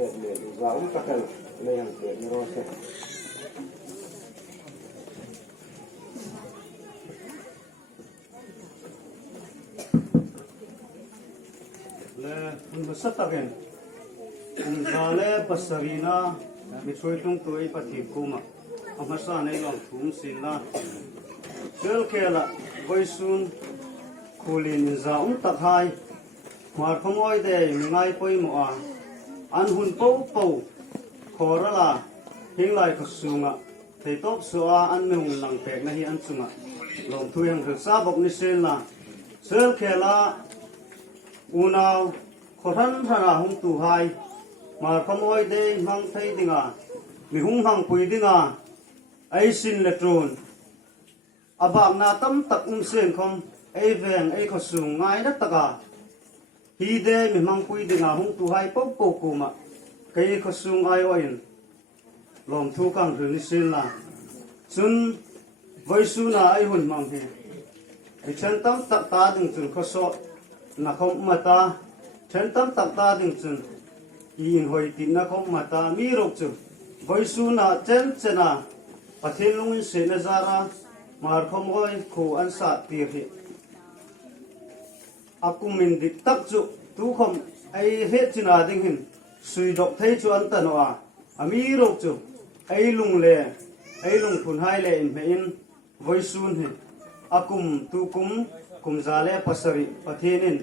head le wa takal le yang ke ni rose le un basatagen zale pasarina mi choitung toi pathi kuma amasa nei long thum sinla sel kela boisun khulin zaung takhai mar khomoi de mingai poimo a an hun po po khorala hinglai khusunga thei top suwa an mung lang pek na hi an chunga lom thuyang sa bok ni selna sel kela unaw khoran thana hung tu hai mar khomoi de mang thei dinga mi hung hang pui dinga ai sin le tron abak na tam tak sen khom ai veng ai khosung ngai na taka hi de mi mang pui dinga hung tu hai pop po kuma kai khosung ai oin lom thu kang ru ni sin la chun voisu na ai hun mang he ai chan tam tak ta ding chun khoso na khom mata chan tam tak ta ding chun in hoi tin na khom mata mi rok chu voisu na chen chena pathin lungin se na zara mar khom oi khu an sa ti hi akumin dik tak chu tu khom ai he china ding hin sui dok thei chu an ta no a ami rok chu ai lung phun hai le in me in voisun hi akum tu kum zale pasari pathinin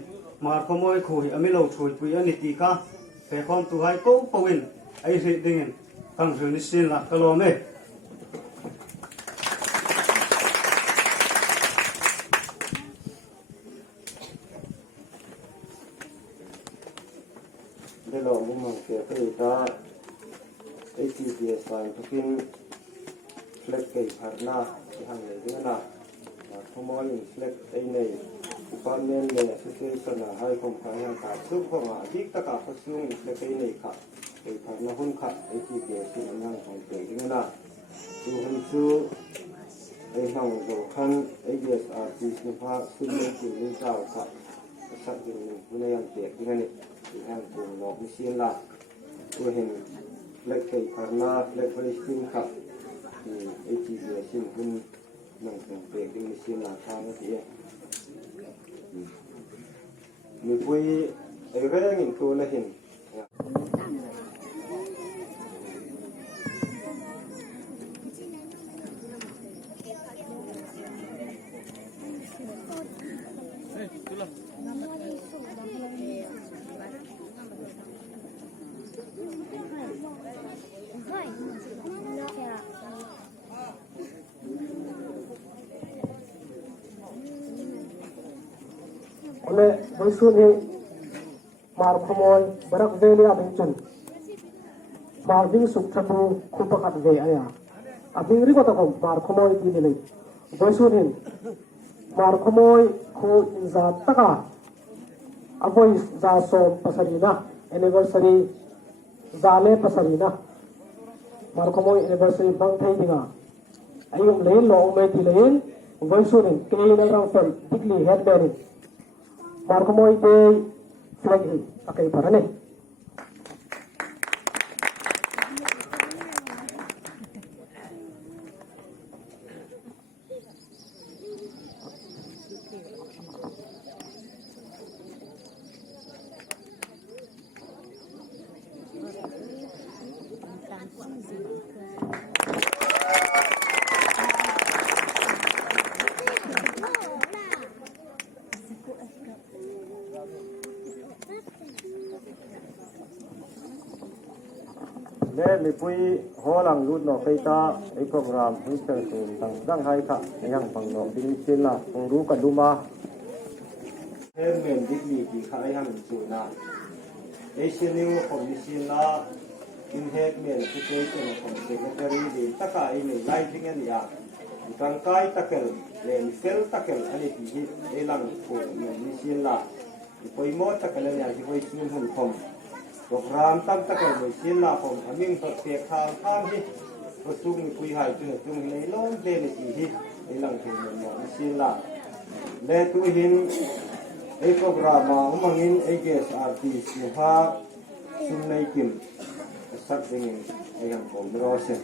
mar khom oi khu hi ami lo thui pui ani ti ka pe khom tu hai po powin ai he ding in kang ru ni sin la kalome de lo mum mang ke pe ta ai ti dia sai tukin flek ke harna ki hang le dina na khomoi flek ai nei upamen le association na hai khom ka ya ta su khoma dik ta ka phasung flek ai nei kha ai harna hun kha ai ti dia sin nang hong pe dina tu hun su ai hang zo khan ai yes artist ni pha sun le ki le chao kha sa ding ni ne yang pe dina ni yang pun lo mesin lah tu hen lek kai karna lek Palestin kha ni eti dia sin pun nang pe ding mesin lah kha ni dia ni pui ai ga ngin tu la hin ole boisun he mar khomoi barak veli abin chun mar ving suk thabu khupakat ve aya abing ri ko ta ko mar khomoi ti ni boisun he mar khomoi khu za taka avoi za so pasarina anniversary zale pasarina mar khomoi anniversary bang thai dinga ayum le lo me ti len boisun he ke le rang fel dikli head bearing mar khomoi te flag hi akai parane le mi pui holang lut no kai ta ai program hunter su dang hai kha yang bang no ding sin la ong ru ka duma men dikli ki kha ai han su na asian new commission la in head men situation of secretary de taka ai nei lai ding ani ya tang kai takel len sel takel ani ki ai lang ko ni sin la poi mo takel ani ya ki poi sin hun khom program tam takel ni sin la khom aming thot te khang khang hi ko sung ni pui hai tu nei long de ni hi ai lang ki mo ni sin la le tu hin ai program ma umangin ai ges artist ni ha sin nei kim sak ding ai yang ko ro se